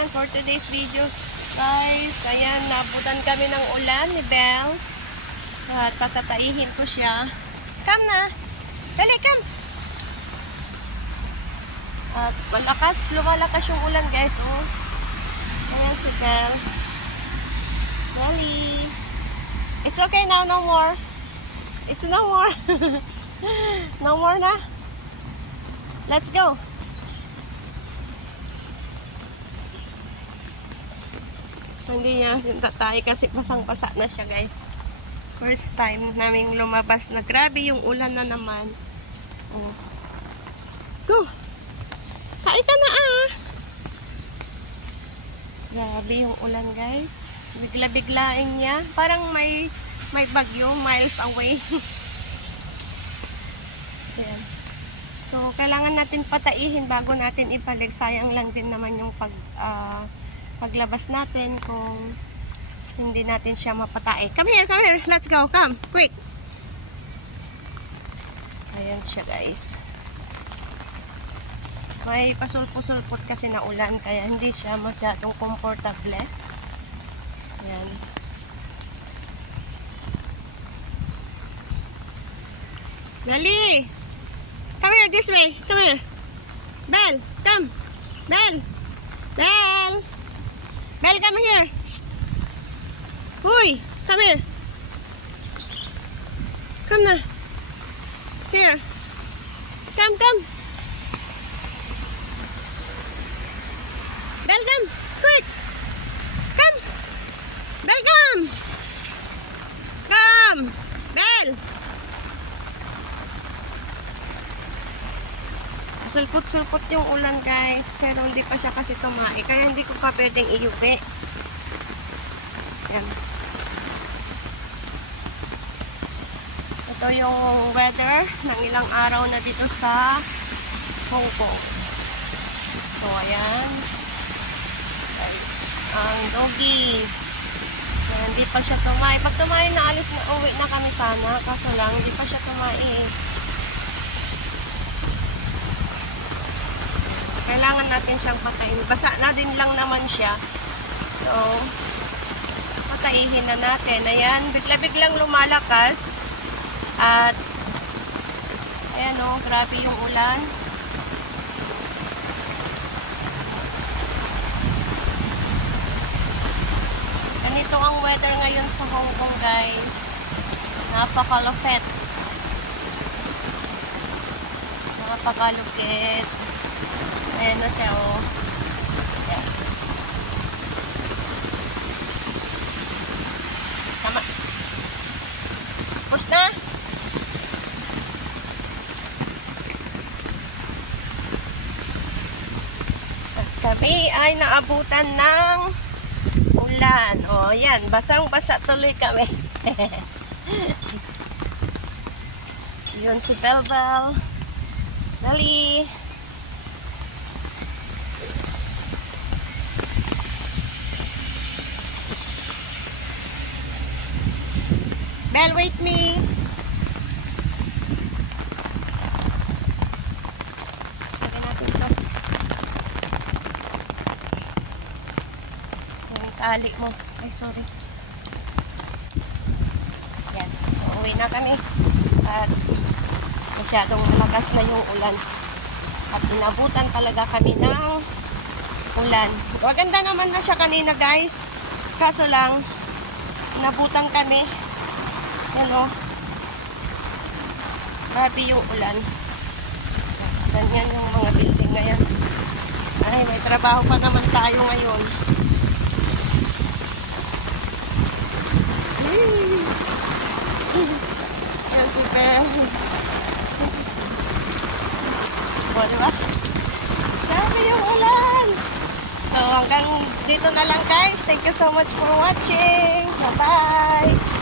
ayan, for today's videos, guys, ayan, nabutan kami ng ulan ni Belle. At patataihin ko siya. Come na! Dali, come! At lumalakas yung ulan, guys, oh. Ayan si Belle. Belly. It's okay now, no more. It's no more. No more na. Let's go. Hindi niya sintatay kasi pasang-pasa na siya, guys. First time naming lumabas na grabe yung ulan na naman. Oh. Go. Kain ka na ah. Grabe yung ulan, guys. Bigla-biglain niya. Parang may bagyo miles away. Ayan. So, kailangan natin pataihin bago natin ibalik. Sayang lang din naman yung paglabas natin kung hindi natin siya mapatai. Come here, let's go, come, quick. Ayan siya, guys. May pasulpot-sulpot kasi na ulan, kaya hindi siya masyadong komportable. Ayan. Belly! Come here, this way, come here. Belle, come. Belle! Belle! Belle, come here. Shh. Uy, come here. Come na. Here. Come. Belle, come. Quick. Come. Belle, come. Come. Belle. Sulpot-sulpot yung ulan, guys. Pero hindi pa siya kasi tumai. Kaya hindi ko pa pwedeng iuwi. Yan. Ito yung weather ng ilang araw na dito sa Hong Kong. So, ayan. Guys, ang doggy. Ayan, hindi pa siya tumai. Pag tumai na, alis na, uwi na kami sana. Kaso lang, hindi pa siya tumai. Kailangan natin siyang patayin. Basa na din lang naman siya. So, pataihin na natin. Ayan, bigla-biglang lumalakas. At, ayan o, grabe yung ulan. Ganito ang weather ngayon sa Hong Kong, guys. Napakalupets. Napakalupit. Ayan na siya, oh. Ayan. Tama. Tapos na. At kami ay naabutan ng ulan. O, yan. Basang-basa tuloy kami. Yun si Belbel. Dali. Belle, wait me. Lagyan natin ito. Yung tali mo. Ay, sorry. Yan. So, uwi na kami. At masyadong malakas na yung ulan. At inabutan talaga kami ng ulan. Maganda naman na siya kanina, guys. Kaso lang, inabutan kami. Yan o. Grabe yung ulan. Ganyan yung mga building ngayon. Ay, may trabaho pa naman tayo ngayon. Yan si Ben. O, diba? Grabe yung ulan. So, hanggang dito na lang, guys. Thank you so much for watching. Bye-bye.